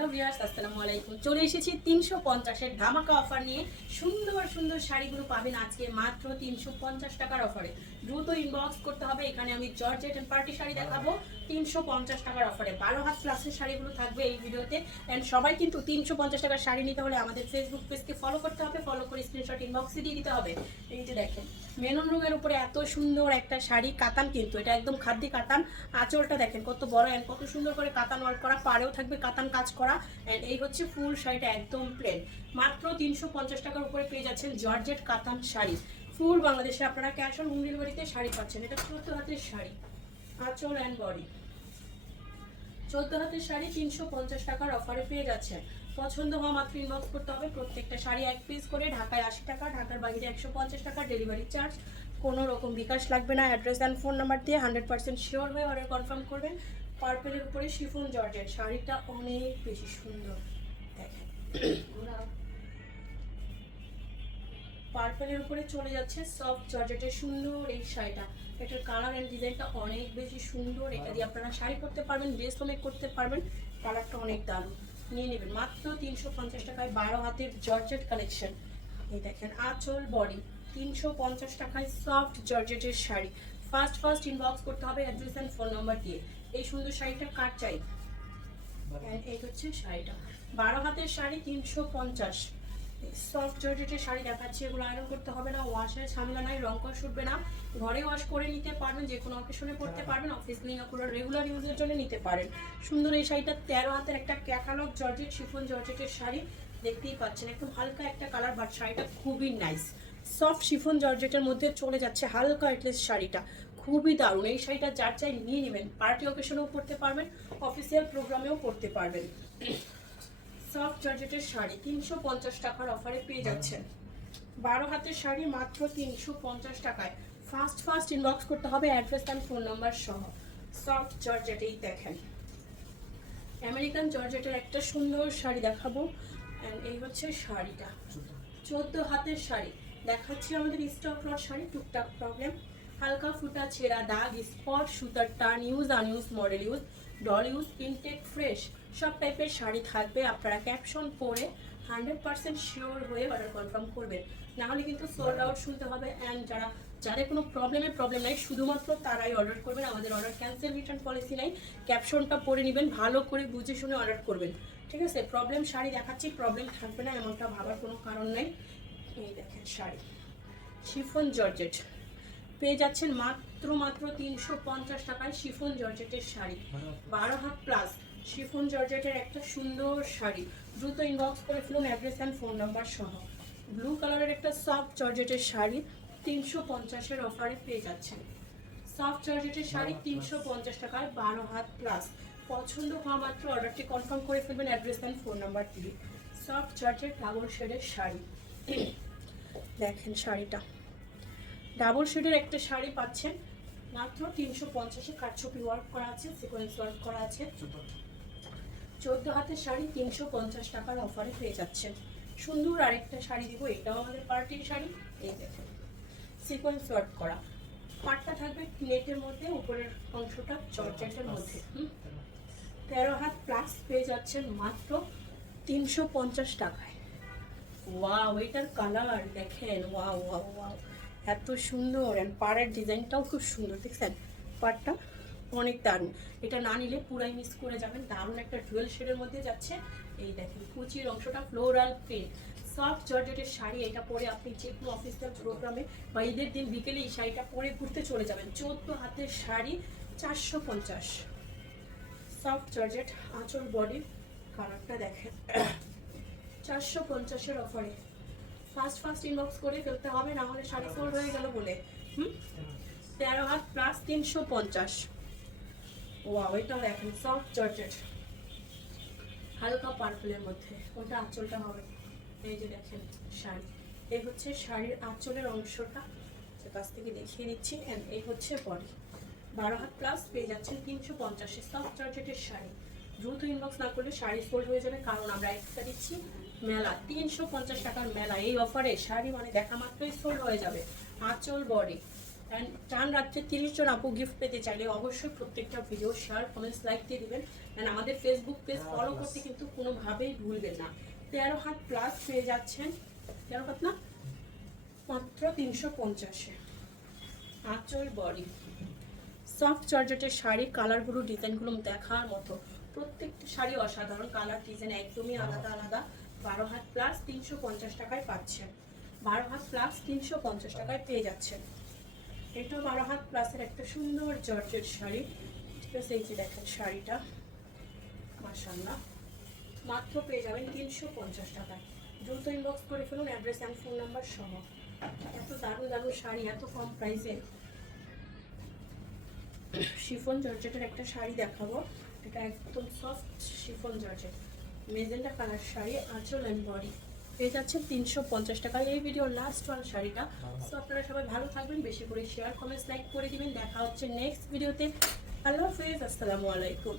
Hello viewers, আসসালামু আলাইকুম। চলে এসেছি 350-এর ধামাকা অফার নিয়ে। সুন্দর সুন্দর শাড়িগুলো পাবেন আজকে মাত্র 350 টাকার অফারে। দ্রুত ইনবক্স করতে হবে। এখানে আমি জর্জেট এন্ড পার্টি শাড়ি দেখাবো 350 টাকার অফারে। 12 হাত প্লাসের শাড়িগুলো থাকবে এই ভিডিওতে। এন্ড সবাই কিন্তু 350 টাকার শাড়ি নিতে হলে আমাদের ফেসবুক পেজকে ফলো করতে হবে, ফলো করে স্ক্রিনশট ইনবক্সে দিয়ে দিতে হবে। এই যে দেখেন মেরুন রঙের উপরে এত সুন্দর একটা শাড়ি, কাতান কিন্তু এটা একদম খাদ্যি কাতান। আঁচলটা দেখেন কত বড় এন্ড কত সুন্দর করে কাতান ওয়ার্ক করা, পাড়েও থাকবে কাতান কাজ করা। এন্ড এই হচ্ছে ফুল শাড়িটা একদম প্লেন। মাত্র 350 টাকার উপরে পেয়ে যাচ্ছেন জর্জেট কাতান শাড়ি। ফুল বাংলাদেশে আপনারা ক্যাশ অন হোম ডেলিভারিতে শাড়ি পাচ্ছেন। এটা 14 হাতের শাড়ি, আঁচল অ্যান্ড বডি। 14 হাতের শাড়ি 350 টাকার অফারে পেয়ে যাচ্ছেন। পছন্দ হওয়া মাত্র ইনবক্স করতে হবে। প্রত্যেকটা শাড়ি এক পিস করে, ঢাকায় 80 টাকা, ঢাকার বাইরে 150 টাকা ডেলিভারি চার্জ। কোনো রকম বিকাশ লাগবে না। অ্যাড্রেস অ্যান্ড ফোন নাম্বার দিয়ে 100% শিওর হয়ে অর্ডার কনফার্ম করবেন। পার্পেলের উপরে শিফন জর্জেট শাড়িটা অনেক বেশি সুন্দর। দেখেন পার্পেলের উপরে চলে যাচ্ছে সফট জর্জেটের সুন্দর এই শাড়িটা। এটার কালার এন্ড ডিজাইনটা অনেক বেশি সুন্দর। এটা দিয়ে আপনারা শাড়ি করতে পারবেন, ড্রেসও মেক করতে পারবেন। কালারটা অনেক দারুণ। নিয়ে নেবেন মাত্র 350 টাকায় 12 হাতের জর্জেট কালেকশন। এই দেখেন আঁচল বডি 350 টাকায় সফট জর্জেটের শাড়ি। ফার্স্ট ইনবক্স করতে হবে অ্যাড্রেস অ্যান্ড ফোন নাম্বার দিয়ে। এই সুন্দর শাড়িটা কার চাই? এই হচ্ছে শাড়িটা 12 হাতের শাড়ি 350। সফট জর্জেটের শাড়ি দেখাচ্ছি। এগুলো আয়রন করতে হবে না, ওয়াশের ঝামেলা নাই, রং কষ উঠবে না। ঘরে ওয়াশ করে নিতে পারবেন, যে কোনো অকেশনে পড়তে পারবেন, অফিস লিঙ্গাকুলার রেগুলার ইউজের জন্য নিতে পারেন। সুন্দর এই শাড়িটা 13 হাতের একটা ক্যাটালগ জর্জেট শিফন জর্জেটের শাড়ি। দেখতেই পাচ্ছেন একদম হালকা একটা কালার, বাট শাড়িটা খুবই নাইস। সফট শিফন জর্জেটের মধ্যে চলে যাচ্ছে হালকা এটলেস শাড়িটা, খুবই দারুণ। এই শাড়িটা যার চাই নিয়ে নেবেন। পার্টি অকেশনেও পড়তে পারবেন, অফিসিয়াল প্রোগ্রামেও পড়তে পারবেন। সফট জর্জেটের শাড়ি 350 টাকার অফারে পেয়ে যাচ্ছেন। 12 হাতের শাড়ি মাত্র 350 টাকায়। ফার্স্ট ইনবক্স করতে হবে অ্যাড্রেস অ্যান্ড ফোন নাম্বার সহ। সফট জর্জেট এই দেখেন আমেরিকান জর্জেটের একটা সুন্দর শাড়ি দেখাবো। অ্যান্ড এই হচ্ছে শাড়িটা 14 হাতের শাড়ি দেখাচ্ছি। আমাদের স্টক লট শাড়ি, টুকটাক প্রবলেম, হালকা ফুটা ছেঁড়া দাগ, স্পট, সুতার turn, use unused, model use, doll use, intake, fresh সব টাইপের শাড়ি থাকবে। আপনারা ক্যাপশন পরে 100% শিওর হয়ে অর্ডার কনফার্ম করবেন, নাহলে কিন্তু সোল্ড আউট শুনতে হবে। অ্যান্ড যাদের কোনো প্রবলেম নাই শুধুমাত্র তারাই অর্ডার করবেন। আমাদের অর্ডার ক্যান্সেল রিটার্ন পলিসি নাই। ক্যাপশনটা পরে নেবেন, ভালো করে বুঝে শুনে অর্ডার করবেন, ঠিক আছে? প্রবলেম শাড়ি দেখাচ্ছি, প্রবলেম থাকবে না এমনটা ভাবার কোনো কারণ নেই। এই দেখেন শাড়ি শিফন জর্জেট পেয়ে যাচ্ছেন মাত্র 350 টাকায়। শিফন জর্জেটের শাড়ি 12 হাত প্লাস শিফন জর্জেটের একটা সুন্দর শাড়ি। দ্রুত ইনবক্স করে ফেলুন অ্যাড্রেস অ্যান্ড ফোন নাম্বার সহ। ব্লু কালারের একটা সফট জর্জেটের শাড়ি 350-এর অফারে পেয়ে যাচ্ছেন। সফট জর্জেটের শাড়ি 350 টাকায় 12 হাত প্লাস। পছন্দ হওয়া মাত্র অর্ডারটি কনফার্ম করে ফেলবেন অ্যাড্রেস অ্যান্ড ফোন নাম্বার দিয়ে। সফট জর্জেট ডাবল শেডের শাড়ি দেখেন শাড়িটা ডাবল শেডের একটা শাড়ি পাচ্ছেন মাত্র 350-এ। কারচুপি ওয়ার্ক করা আছে, সিকোয়েন্স ওয়ার্ক করা আছে। 14 হাতের শাড়ি 350 টাকার অফারে পেয়ে যাচ্ছেন। সুন্দর আরেকটা শাড়ি দিব, এটাও আমাদের পার্টির শাড়ি। এই দেখুন সিকোয়েন্স ওয়ার্ক করা, পাটটা থাকবে নেটের মধ্যে, উপরের অংশটা জর্জেটের মধ্যে। 13 হাত প্লাস পেয়ে যাচ্ছেন মাত্র 350 টাকায়। ওয়াও, এটার কালার দেখেন, ওয়াও ওয়াও ওয়াও, এত সুন্দর। অ্যান্ড পাড়ের ডিজাইনটাও খুব সুন্দর, দেখছেন পাড়টা অনেক দারুণ। এটা না নিলে পুরাই মিস করে যাবেন। দারুণ একটা ডুয়েল শেডের মধ্যে যাচ্ছে। এই দেখেন কুচির অংশটা ফ্লোরাল প্রিন্ট, সফট জর্জেটের শাড়ি। এটা পরে আপনি যে কোনো অফিসিয়াল প্রোগ্রামে বা ঈদের দিন বিকেলে এই শাড়িটা পরে ঘুরতে চলে যাবেন। 14 হাতের শাড়ি 450। সফট জর্জেট আঁচল বডি, কালারটা দেখেন 450-এর অফারে। ফার্স্ট ইনবক্স করে ফেলতে হবে, না হলে শাড়ি সোল্ড হয়ে গেল বলে। 13 হাত প্লাস 350। ওয়াও, এটাও দেখেন সফট জর্জেট হালকা পার্পলের মধ্যে, ওটা আঁচলটা হবে। এই যে দেখেন শাড়ি, এই হচ্ছে শাড়ির আঁচলের অংশটা, কাছ থেকে দেখিয়ে দিচ্ছি। অ্যান্ড এই হচ্ছে বডি। 12 হাত প্লাস পেয়ে যাচ্ছেন 350-এ সফট জর্জেটের শাড়ি। দ্রুত ইনবক্স না করলে শাড়ি সোল্ড হয়ে যাবে, কারণ আমরা একটা দিচ্ছি মেলা, 350 টাকার মেলা। এই অফারে শাড়ি মানে দেখা মাত্রই সোল্ড হয়ে যাবে। আঁচল বডি। অ্যান্ড চান রাত্রে 30 জন আপু গিফট পেতে চাইলে অবশ্যই প্রত্যেকটা ভিডিও শেয়ার, কমেন্টস, লাইক দিয়ে দেবেন। অ্যান্ড আমাদের ফেসবুক পেজ ফলো করতে কিন্তু কোনোভাবেই ভুলবেন না। 13 হাত প্লাস পেয়ে যাচ্ছেন, 13 হাত না মাত্র 350-এ। আঁচল বডি সফট জর্জেটের শাড়ি, কালারগুলো ডিজাইনগুলো দেখার মতো, প্রত্যেকটা শাড়ি অসাধারণ, কালার ডিজাইন একদমই আলাদা আলাদা। 12 হাত প্লাস 350 টাকায় পাচ্ছেন, 12 হাত প্লাস 350 টাকায় পেয়ে যাচ্ছেন। এটাও 12 হাত প্লাসের একটা সুন্দর জর্জেট শাড়ি, ঠিক আছে। এই যে দেখেন শাড়িটা, মাশাআল্লাহ, মাত্র পেয়ে যাবেন 350 টাকায়। দ্রুত ইনবক্স করে ফেলুন অ্যাড্রেস অ্যান্ড ফোন নাম্বার সহ। এত দারুণ দারুণ শাড়ি এত কম প্রাইসে। শিফন জর্জেটের একটা শাড়ি দেখাবো, এটা একদম soft chiffon georgette, magenta colour sari, আঁচল অ্যান্ড বডি পেয়ে যাচ্ছে 350 টাকায়। এই ভিডিওর লাস্ট ওয়ান শাড়িটা। তো আপনারা সবাই ভালো থাকবেন, বেশি করে শেয়ার কমেন্টস লাইক করে দিবেন। দেখা হচ্ছে নেক্সট ভিডিওতে। আল্লাহ হাফেজ, আসসালামু আলাইকুম।